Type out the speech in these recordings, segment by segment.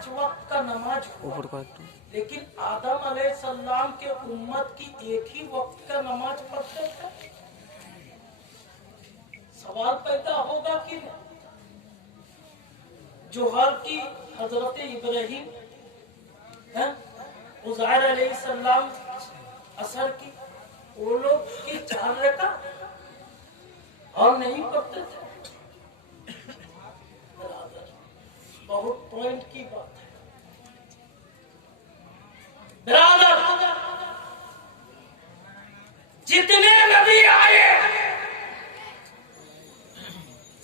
5 वक्त का नमाज हुआ, लेकिन आदम अलैहिस्सलाम के उम्मत की एक ही वक्त का नमाज पढ़ते थे। सवाल पैदा होगा कि जोहर की हजरत इब्राहिम, उज़ैर अलैहिस्सलाम असर की, वो लोग की 4 रकात और नहीं पढ़ते थे। बहुत पॉइंट की बात है ब्रादर। जितने नबी आए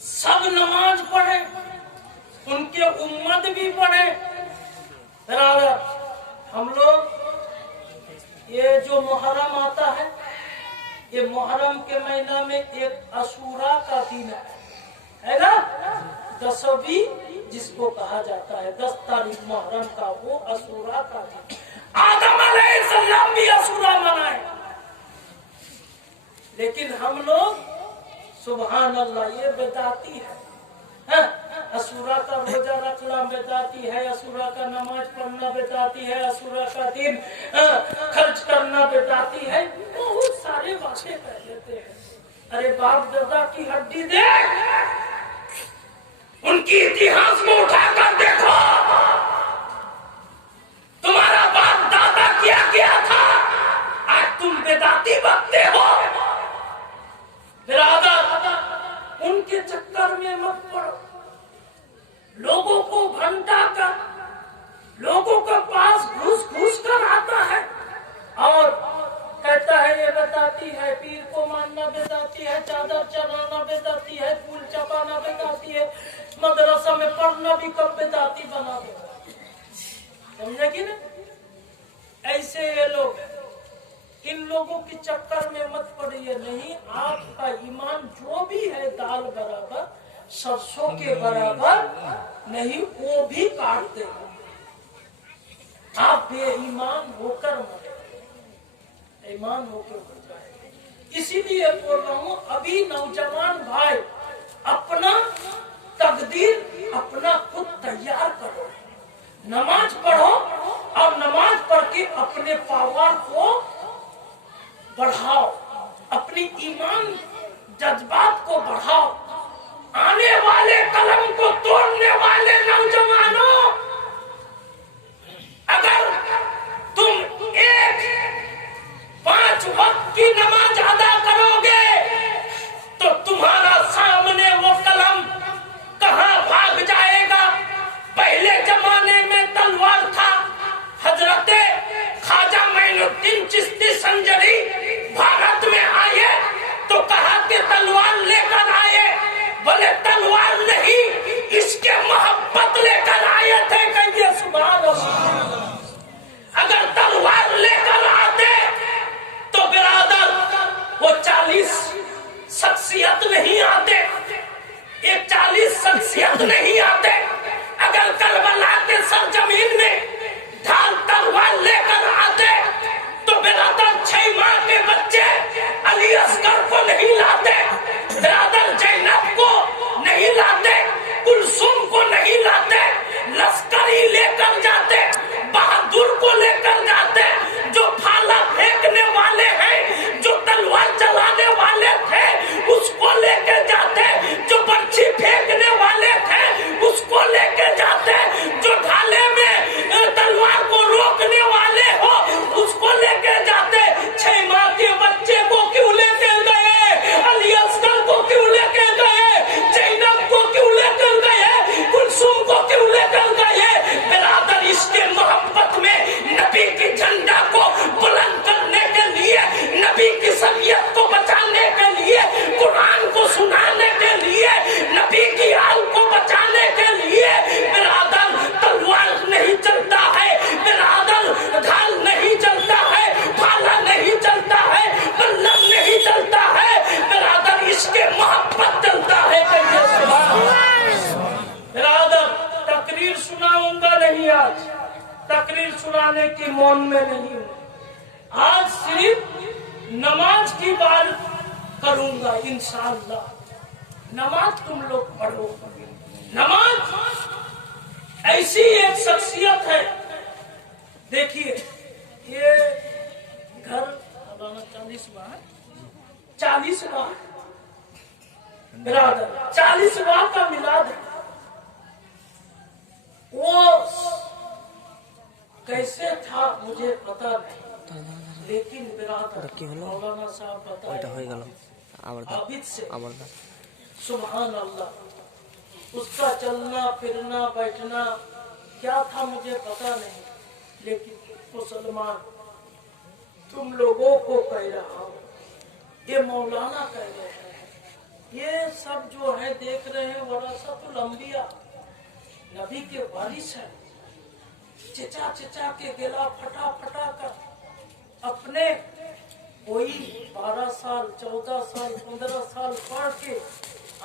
सब नमाज पढ़े, उनके उम्मत भी पढ़े। ब्रादर हम लोग ये जो मुहर्रम आता है, ये मुहर्रम के महीना में एक अशूरा का दिन है ना, 10वीं जिसको कहा जाता है, 10 तारीख मुहर्रम का, वो अशूरा का दिन। आदम अलैहिस्सलाम भी अशूरा मनाए, लेकिन हम लोग सुभान अल्लाह ये बेदाती है। अशूरा का रोजा रखना बेदाती है, अशूरा का नमाज पढ़ना बेदाती है, अशूरा का दिन खर्च करना बेदाती है। बहुत सारे बातें कह लेते हैं। अरे बाप दादा की हड्डी देख, उनकी इतिहास में उठाकर देखो, तुम्हारा बाप दादा क्या किया था, आज तुम बेदाती बनते हो। बिरादर उनके चक्कर में मत पड़ो। लोगों को घंटा कर, लोगों के पास घुस कर आता है और कहता है ये बताती है, पीर को मानना बताती है, चादर चढ़ाना बताती है, फूल चपाना बताती है, मदरसा में पढ़ना भी कब बताती बना दे। समझे कि ना? ऐसे ये लोग, इन लोगों के चक्कर में मत पड़िए। नहीं, आपका ईमान जो भी है दाल बराबर, सरसों के बराबर नहीं, वो भी काट देगा। आप बेईमान होकर मरे, ईमान होकर मर जाए। इसीलिए बोल रहा हूँ, अभी नौजवान भाई अपना तकदीर अपना खुद तैयार करो, नमाज पढ़ो और नमाज पढ़ के अपने पावर को बढ़ाओ, अपनी ईमान जज्बात को बढ़ाओ। आने वाले कलम को तोड़ने वाले नौजवानों, अगर तुम 5 वक्त की नमाज अदा करोगे तो तुम्हारा सामने वो कलम कहां भाग जाएगा। पहले जमाने में तलवार था, हजरते ख्वाजा मोइनुद्दीन चिश्ती संजरी भारत में आए तो कहा कि तलवार लेकर आए, बोले तलवार नहीं, इसके मोहब्बत लेकर आए थे। कहिए सुभान अल्लाह। अगर तलवार लेकर आते तो बिरादर वो 40 शख्सियत नहीं आते, ये 40 शख्सियत नहीं आते। अगर करबला के सरजमीन में ढाल तलवार लेकर आते तो बिरादर 6 माह के बच्चे अली असगर को नहीं लाते, बिरादर जैनब को नहीं लाते, कुलसुम को नहीं लाते, लश्करी लेकर जाते, बहादुर को लेकर जाते, जो भाला फेंकने वाले हैं, जो तलवार चलाने वाले थे उसको लेकर जाते, जो बर्छी फेंकने वाले थे उसको लेकर जाते, जो ढाले में तलवार को रोकने वाले हो उसको लेकर जाते। 6 माह के बच्चे को क्यों लेकर गए, अली असगर को क्यों लेकर गए, जैनब को क्यों लेकर गए, कुलसुम को क्यों लेकर गए। बिरादर इसके मोहब्बत में नबी की झंडा को बुलंद करने के लिए, नबी की शरीयत को बचाने के लिए, कुरान को सुनाने के लिए, नबी की आल को बचाने के लिए बिरादर तलवार नहीं चलता है, बिरादर ढाल नहीं चलता है, भाला नहीं चलता है, बल्लम नहीं चलता है, बिरादर इसके मोहब्बत चलता है। बिरादर तकरीर सुनाऊंगा नहीं, आज तकरीर सुनाने की मौन में नहीं हूँ, आज सिर्फ नमाज की बात करूंगा इंशाअल्लाह। नमाज तुम लोग पढ़ो, नमाज ऐसी एक शख्सियत है, देखिए ये घर 40वां बिरादर 40वां का मिलाद है। वो कैसे था मुझे पता नहीं, लेकिन बिरादर मौलाना साहब बताए आबिद से सुभान अल्लाह, उसका चलना फिरना बैठना क्या था मुझे पता नहीं, लेकिन मुसलमान तुम लोगों को कह रहा हूँ, ये मौलाना कह रहे हैं, ये सब जो है देख रहे हैं वरासतुल अंबिया, नबी के वारिस है। चिचा चिचा के गिला फटा फटा कर अपने कोई 12 साल 14 साल 15 साल पढ़ के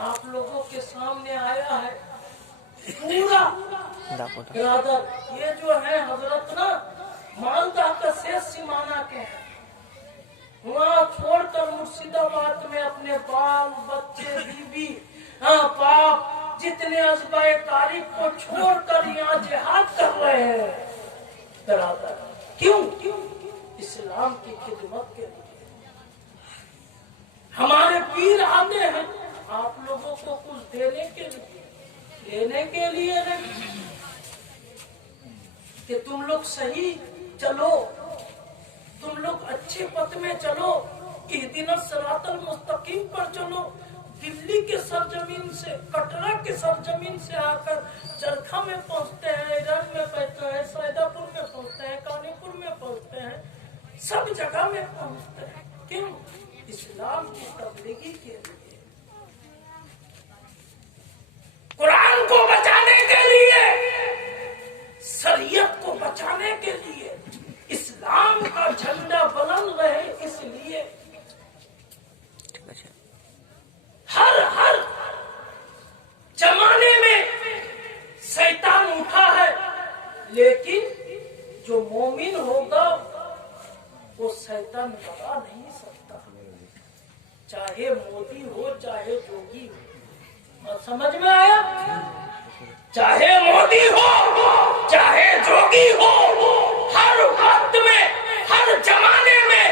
आप लोगों के सामने आया है पूरा बिरादर। ये जो है हजरत ना मालदा का शेष सीमाना के हैं, वहाँ छोड़कर मुर्शिदाबाद में अपने बाल बच्चे बीबी बाप जितने अजबाए तारीख को छोड़कर यहाँ जिहाद कर रहे हैं बिरादर। क्यों? इस्लाम की खिदमत के लिए। हमारे पीर आते हैं आप लोगों को कुछ देने के लिए, लेने के लिए नहीं, कि तुम लोग सही चलो, तुम लोग अच्छे पथ में चलो, इहदिना सिरातल मुस्तकीम पर चलो। दिल्ली के सरजमीन से, कटरा के सरजमीन से आकर चरखा में पहुंचते हैं, ईरान में पहुंचते हैं, सैदापुर में पहुंचते हैं, कानीपुर में पहुंचते हैं, सब जगह में पहुंचते हैं। क्यों? इस्लाम की तबलीगी के लिए, कुरान को बचाने के लिए, शरीयत को बचाने के लिए, इस्लाम का झंडा बुलंद रहे, इसलिए हर जमाने में शैतान उठा है, लेकिन जो मोमिन होगा वो शैतान दबा नहीं सकता, चाहे मोदी हो चाहे जोगी हो। समझ में आया? चाहे मोदी हो चाहे जोगी हो, हर वक्त में हर जमाने में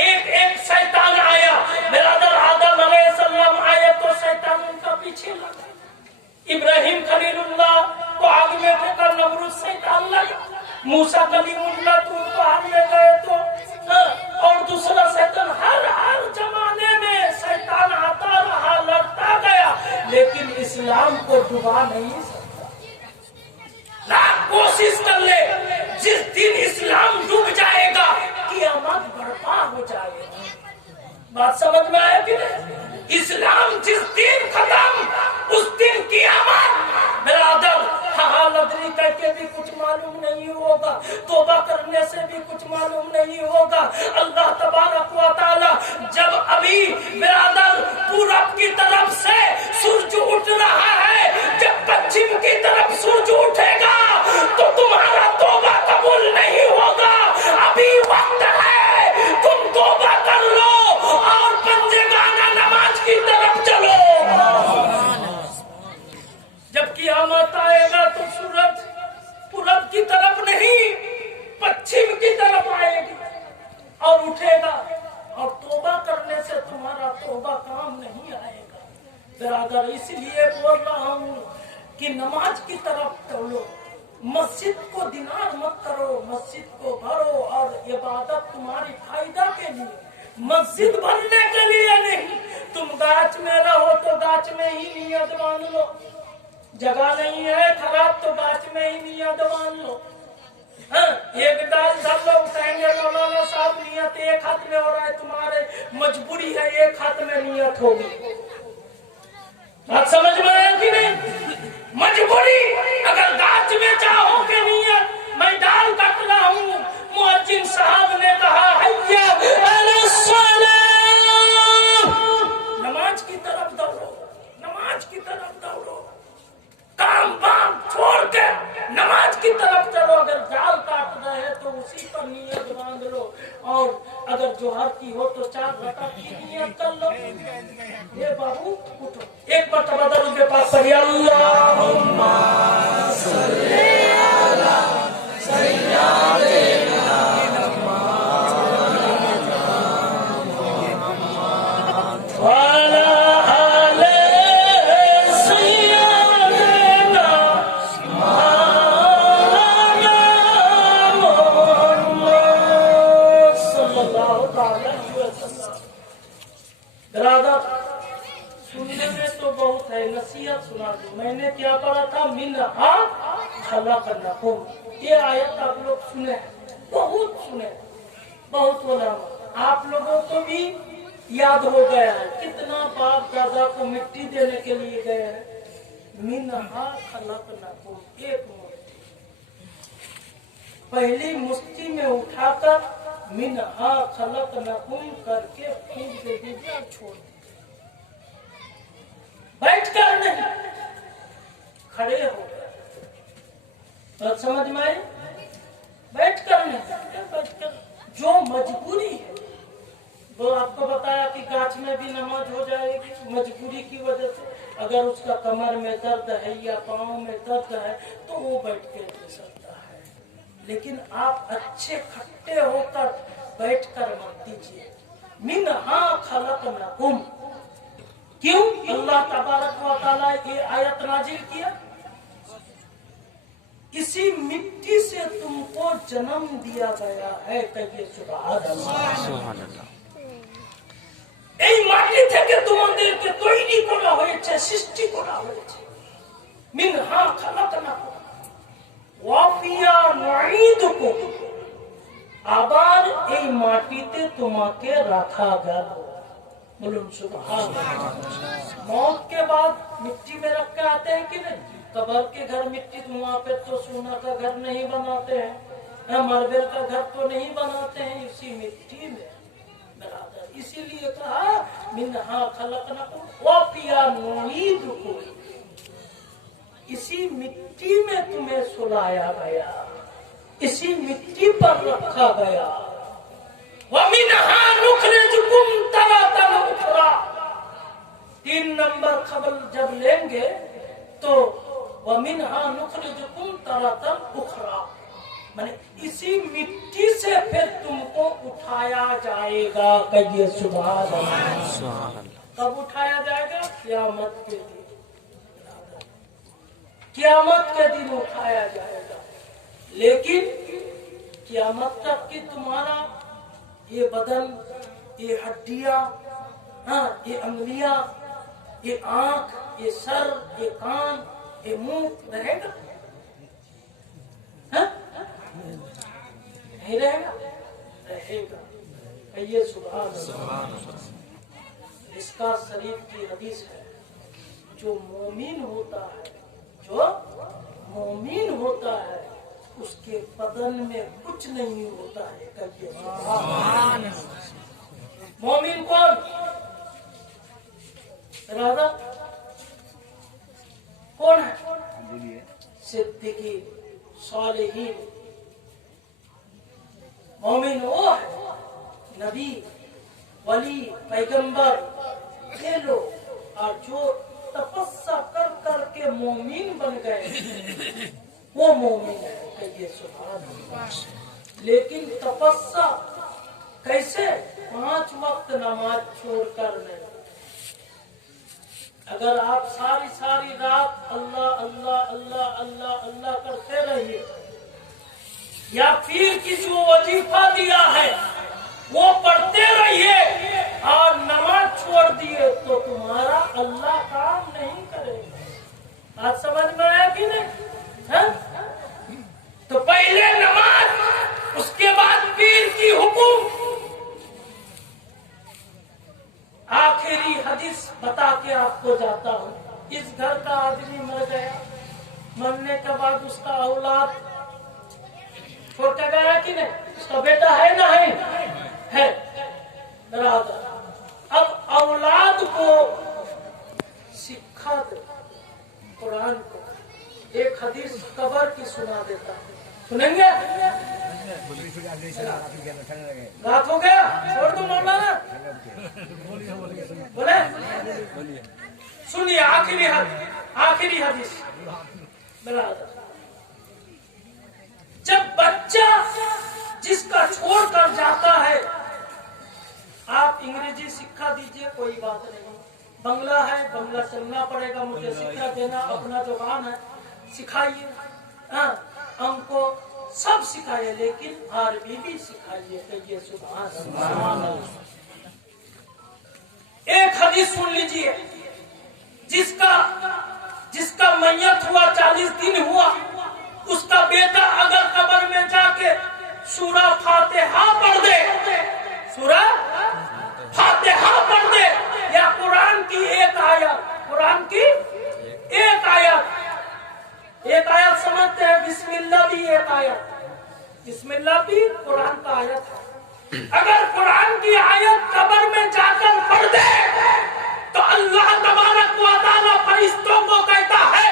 एक शैतान आया। बिरादर आदम अलैहिस्सलाम आए तो शैतान उनका पीछे लगा, इब्राहिम खलीलुल्लाह को आग में फेंका नमरूद शैतान लगा, मूसा कलीमुल्लाह तूर पहाड़ में गए तो और दूसरा शैतान। हर जमाने में शैतान आता रहा, लड़ता गया, लेकिन इस्लाम को डुबा नहीं सकता। लाख कोशिश कर ले, जिस दिन इस्लाम डूब जाएगा क़यामत बर्पा हो जाएगा। बात समझ में आया कि नहीं? इस्लाम जिस दिन खत्म उस दिन क़यामत। बिरादर हालदरी करके भी कुछ मालूम नहीं होगा, तौबा करने से भी कुछ मालूम नहीं होगा। अल्लाह तबारक व तआला जब अभी बिरादर पूरब की तरफ से सूरज उठ रहा है, जब पश्चिम की तरफ सूरज उठेगा तो तुम्हारा तौबा कबूल नहीं होगा। अभी वक्त है, तुम तौबा कर लो और पंजेगाना नमाज की तरफ चलो। जब क़यामत आएगा तो सूरज पूरब की तरफ नहीं पश्चिम की तरफ आएगी और उठेगा, और तौबा करने से तुम्हारा तौबा काम नहीं आएगा। बिरादर इसलिए बोल रहा हूँ कि नमाज की तरफ चलो, मस्जिद को दिनार मत करो, मस्जिद को भरो, और इबादत तुम्हारी फायदा के लिए, मस्जिद बनने के लिए नहीं। तुम गाछ में रहो तो गाछ में ही नियत मान लो, जगह नहीं है खराब तो गाछ में ही नियत मान लो। एक डाल धर लो, उठाएंगे मौलाना साहब नियत एक हाथ में हो रहा है, तुम्हारे मजबूरी है एक हाथ में नियत होगी। बात समझ में आया कि नहीं? मजबूरी, अगर गाछ में चाहो के नियत मैं डाल कट रहा हूँ, मुअज्जिन साहब ने कहा हैया अला सलाह, नमाज की तरफ दौड़ो, नमाज की तरफ दौड़ो, काम बाम छोड़ के नमाज की तरफ तरफ चलो, अगर जाल काट रहे हैं तो उसी पर नियत बांध लो, और अगर जोहर की हो तो 4 रकात की नियत कर लो। ये बाबू उठो, एक मरतबा दरूद पाक पढ़िए, अल्लाहुम्मा सल्ली अला सय्यिदिना सुनने में तो बहुत है, नसीहत सुना दो। मैंने क्या पढ़ा था, मिनहा खलक़नाकुम, ये आयत आप लोग सुने, बहुत सुने, बहुत उलमा, आप लोगों को भी याद हो गया है। कितना बाप दादा को मिट्टी देने के लिए गए हैं। मिनहा खलक़नाकुम, एक मुट्ठी, पहली मुट्ठी में उठाकर मिनहा खलक़नाकुम करके फूंक दे दीजिए, छोड़ दीजिए। बैठ कर नहीं, खड़े हो गए, बात समझ में आई? बैठ कर नहीं, बैठ कर। जो मजबूरी है वो आपको बताया कि गाछ में भी नमाज हो जाएगी मजबूरी की वजह से। अगर उसका कमर में दर्द है या पाँव में दर्द है तो वो बैठ के दे सकता है, लेकिन आप अच्छे खट्टे होकर बैठ कर मत दीजिए। मिनहा खलक़नाकुम, क्यों अल्लाह तबारक व तआला ये आयत नाजिल किया? इसी मिट्टी से तुमको जन्म दिया गया है। कहिए सुभान अल्लाह। এই মাটি থেকে তোমাদেরকে তৈরি করা হয়েছে, সৃষ্টি করা হয়েছে। মিনহা খালাকনাকুম ওয়া ফিহা নুঈদুকুম, আবার এই মাটিতে তোমাকে রাখা গেল। बोलूं सुभान अल्लाह। मौत के बाद मिट्टी में रख के आते हैं कि नहीं? कब्र के घर मिट्टी, वहाँ पे तो सोना का घर नहीं बनाते हैं, मार्बल का घर तो नहीं बनाते हैं, इसी मिट्टी में बराबर। इसीलिए कहा मिनहा खलक़नाकुम व फिहा नुईदुकुम, इसी मिट्टी में तुम्हें सुलाया गया, इसी मिट्टी पर रखा गया। वमिनहा नुखरिजुकुम तरतन उखरा, 3 नंबर खबर जब लेंगे तो वमिनहा नुखरिजुकुम तरतन उखरा, माने इसी मिट्टी से फिर तुमको उठाया जाएगा। कहिए सुभान अल्लाह। कब उठाया जाएगा? क़यामत के दिन, क़यामत के दिन उठाया जाएगा। लेकिन क़यामत तक की तुम्हारा ये बदन, ये हड्डियां, हाँ, ये अंगुलियां, ये आंख, ये सर, ये कान, ये मुंह रहेगा? हाँ? नहीं रहेगा? रहेगा। कहिए सुभान अल्लाह। इसका शरीफ की हदीस है, जो मोमिन होता है, जो मोमिन होता है उसके बदन में कुछ नहीं होता है। कहिए सुभान अल्लाह। मोमिन कौन? राजा कौन है? सिद्दीकीन, सालिहीन। मोमिन वो है, नबी, वली, पैगंबर, ये लोग, और जो तपस्या कर कर के मोमिन बन गए वो मोमिन है। कहिए सुभान अल्लाह। लेकिन तपस्या कैसे? 5 वक्त नमाज छोड़कर नहीं। अगर आप सारी सारी रात अल्लाह अल्लाह अल्लाह अल्लाह अल्लाह करते रहिए, या फिर किसी को वजीफा दिया है वो पढ़ते रहिए और नमाज छोड़ दिए तो तुम्हारा अल्लाह काम नहीं करेगा। आज समझ में आया कि नहीं? है? तो पहले नमाज, उसके बाद पीर की हुकुम। आखिरी हदीस बता के आपको जाता हूँ। इस घर का आदमी मर गया, मरने के बाद उसका औलाद छोड़ के गया कि नहीं? उसका बेटा है ना? है। अब औलाद को शिक्षा दो, कुरान को, एक हदीस कबर की सुना देता हूँ, सुनेंगे? रात हो गया, छोड़ दो मौलाना, बोले सुनिए आखिरी हदीस। जब बच्चा जिसका छोड़ कर जाता है, आप अंग्रेजी सिखा दीजिए, कोई बात नहीं, बंगला है, बंगला चलना पड़ेगा, मुझे शिक्षा देना अपना जुबान है, सिखाइए, हमको सब सिखाइए, लेकिन अरबी भी सिखाइए, कहिए सुभान अल्लाह। एक हदीस सुन लीजिए, जिसका मैयत हुआ 40 दिन हुआ, उसका बेटा अगर कब्र में जाके सूरा फातिहा पढ़ दे, सूरा फातिहा पढ़ दे, या कुरान की एक आयत, कुरान की एक आयत समझते हैं, बिस्मिल्लाह भी एक आयत, बिस्मिल्लाह भी कुरान का आयत है। अगर कुरान की आयत कब्र में जाकर पढ़ दे तो अल्लाह तबारक व तआला फरिश्तों को कहता है,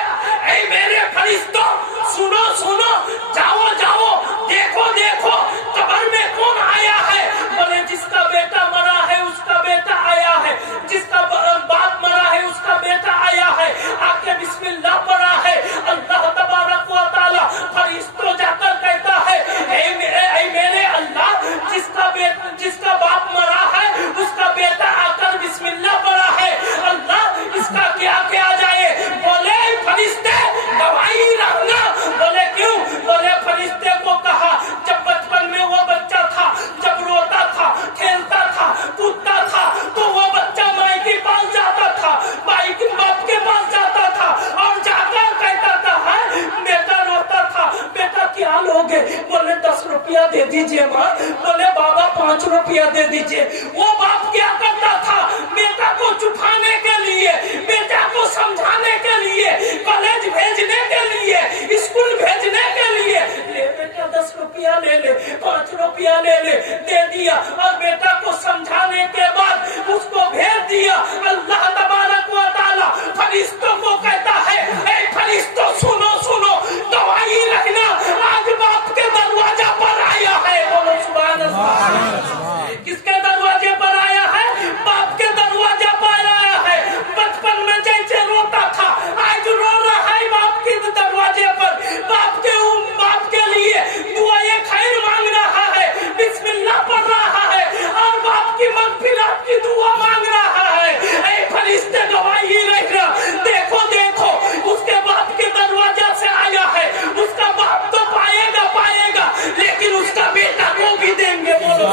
ऐ मेरे फरिश्तों सुनो सुनो, जाओ जाओ, देखो देखो कब्र में कौन आया है। बोले जिसका बेटा मरा है उसका बेटा आया है, जिसका बाप मरा है उसका बेटा आया है, आके बिस्मिल्लाह पढ़ा है। अल्लाह तबारक व तआला फरिश्तों जाकर कहता है, ऐ मेरे अल्लाह, जिसका बाप मरा है उसका बेटा आकर बिस्मिल्लाह पढ़ा है, अल्लाह इसका क्या क्या जाए। बोले फरिश्ते गवाही रखना। बोले क्यों? बोले फरिश्ते को कहा, जब बचपन में वो बच्चा था, जब रोता था, खेलता था, कूदता था, तो वो बच्चा माई के पास जाता था, माई के बाप के पास जाता था, और जाकर कहता था, बेटा रोता था, बेटा क्या लोगे? बोले 10 रुपया दे दीजिए माँ। बोले बाबा 5 रुपया दे दीजिए। वो बाप क्या करता था? बेटा को चुपाने के लिए, बेटा को समझाने के लिए, कॉलेज भेजने के लिए, स्कूल भेजने के लिए, ले बेटा 10 रुपया ले ले, 5 रुपया ले ले, दे दिया, और बेटा को समझाने के बाद उसको भेज दिया। अल्लाह तबारक व तआला फरिश्तों को कहता है, ऐ फरिश्तों सुनो सुनो, गवाही रखना, आज बाप के दरवाजा पर आया है। बोलो सुभान अल्लाह। किसके दरवाजे पर आया है? बाप के दरवाजे पर आया है। बचपन में जैसे रोता था, आज रो रहा है बाप के दरवाजे पर, बाप के लिए दुआए खैर मांग रहा है, बिस्मिल्लाह पढ़ रहा है, और बाप की मगफिरत की दुआ मांग रहा है। ऐ फरिश्ते गवाही रखना, देखो देखो उसके बाप के दरवाजा से आया है, उसका बाप तो पाएगा, लेकिन उसका बेटा को भी देंगे। बोलो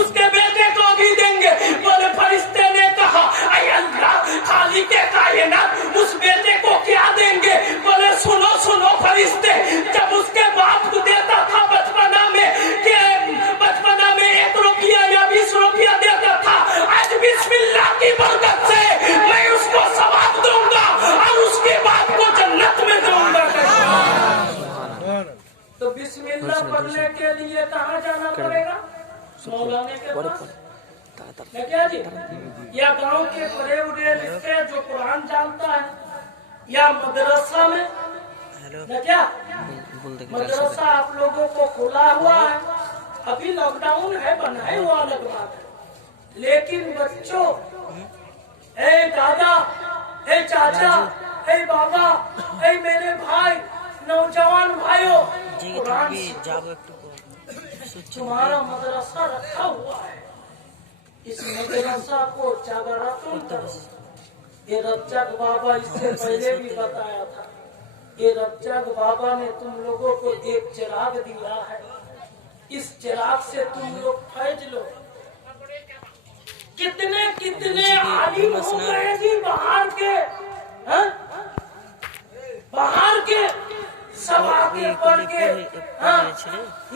उसके बेटे को भी देंगे। बोले फरिश्ते ने कहा, ऐ अल्लाह खालिक के कायनात, उस बेटे को क्या देंगे? बोले सुनो सुनो फरिश्ते, जब उसके बाप को देता था बचपना में 1 रुपया या 20 रुपया देता था, आज बिस्मिल्लाह की बरकत से मैं उसको सवाब दूंगा और उसके बाप को जन्नत में दूंगा। तो बिस्मिल्लाह पढ़ने के लिए कहाँ जाना पड़ेगा? मौलाना के पास, क्या जी? या गांव के बड़े उड़े लिखते जो कुरान जानता है, या मदरसा में, क्या मदरसा आप लोगों को खुला हुआ है, अभी लॉकडाउन है, बनाए हुआ अलग बात है, लेकिन बच्चों, ए दादा, ए चाचा, ए बाबा, ए मेरे भाई, नौजवान भाइयों, कुरान तुम्हारा मदरसा रखा हुआ है, इस मदरसा को जागरातुन करो। ये रज्जाक बाबा इससे पहले भी बताया था, ये रज्जाक बाबा ने तुम लोगों को एक चिराग दिया है, इस चिराग से तुम लोग फैज लो। कितने आलिम हो गए जी बाहर के सब आके पढ़ के,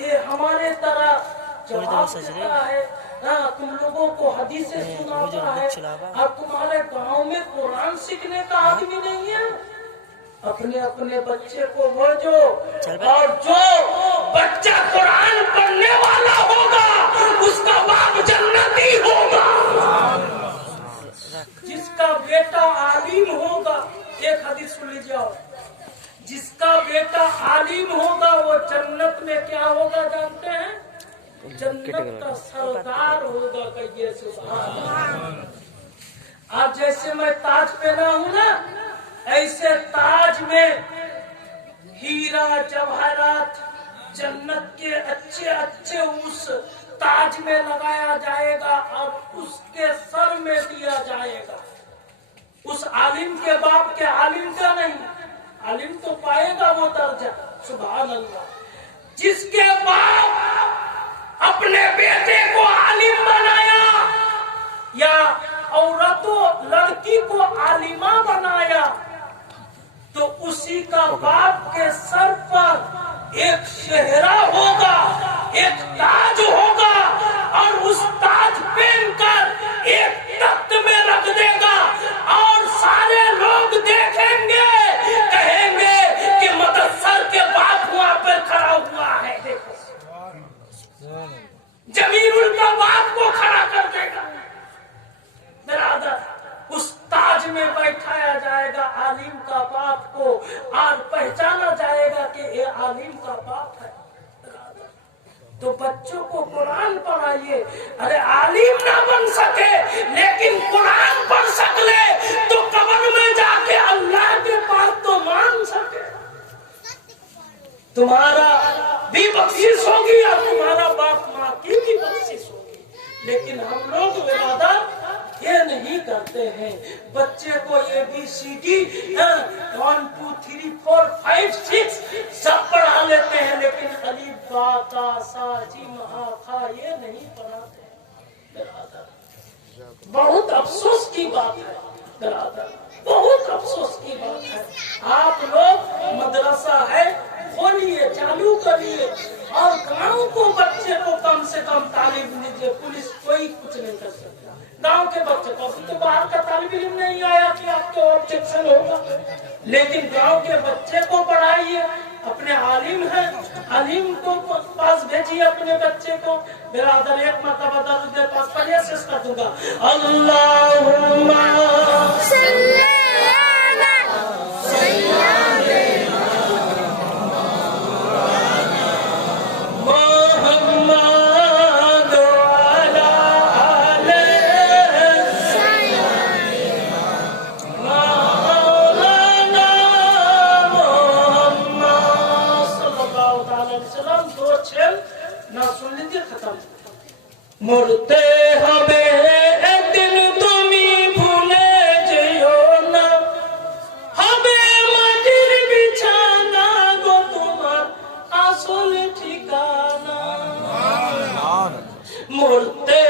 ये हमारे तरह जवाब देता है, तुम लोगों को हदीसें सुनाता है, और तुम्हारे गांव में कुरान सीखने का आदमी नहीं है। अपने अपने बच्चे को भेजो, और जो बच्चा कुरान पढ़ने वाला होगा उसका बाप जन्नती होगा, जिसका बेटा आलिम होगा। एक हदीस सुन लीजिए, जन्नत में क्या होगा जानते हैं? जन्नत का सरदार होगा। कहिए सुभान अल्लाह। आज जैसे मैं ताज पहना हूं ना, ऐसे ताज में हीरा जवाहरात जन्नत के अच्छे अच्छे उस ताज में लगाया जाएगा और उसके सर में दिया जाएगा। उस आलिम के बाप के आलिम का नहीं, आलिम तो पाएगा वो दर्जा। सुभान अल्लाह। जिसके बाप अपने बेटे को आलिम बनाया या औरतों लड़की को आलिमा बनाया, तो उसी का बाप के सर पर एक सेहरा होगा, एक ताज होगा, और उस ताज पहनकर एक तख्त में रख देगा और सारे लोग देखेंगे, कहेंगे कि मुदस्सर के बाप वहां पर खड़ा हुआ है। देखो, जमीरुल का बाप को खड़ा कर देगा। बिरादर, उस ताज में बैठाया जाएगा आलिम का बाप को और पहचाना जाएगा कि ये आलिम का बाप है। तो बच्चों को कुरान पढ़ाइए। अरे आलिम ना बन सके लेकिन कुरान पढ़ सकले तो कब्र में जाके अल्लाह के पास तो मान सके। तुम्हारा भी बख्शिश होगी और तुम्हारा बाप माँ की भी बख्शिश होगी। लेकिन हम लोग बिरादर ये नहीं करते हैं। बच्चे को ABCD 1 2 3 4 5 6 सब पढ़ा लेते हैं, लेकिन अलिफ बा ता सा जीम हा खा ये नहीं पढ़ाते हैं। बिरादर, बहुत अफसोस की बात है। बिरादर, बहुत अफसोस की बात है। आप लोग मदरसा है खोलिए, चालू करिए और गांव को बच्चे को कम से कम तालीम दीजिए। पुलिस कोई कुछ नहीं कर सकता। गांव के बच्चे को तो बाहर का तालिब इल्म नहीं आया कि आपके ऑब्जेक्शन होगा, लेकिन गांव के बच्चे को पढ़ाइए। अपने आलिम है, आलिम को पास भेजिए अपने बच्चे को। बिरादर, एक मरतबा दरूद पास पढ़िए, शेष कर दूंगा। अल्लाहुम्मा सल्ली अला सय्यिदना मुहम्मद अला आले सय्यिदना मौलाना मुहम्मद सल्लल्लाहु अलैहि वसल्लम। 2 6 ना सुन लीजिए, खत्म। मुर्ते हमें एक दिन তুমি ভুলে যেও না, হবে মাটির বিছানা গো তোমার আসল ঠিকানা। মুর্তে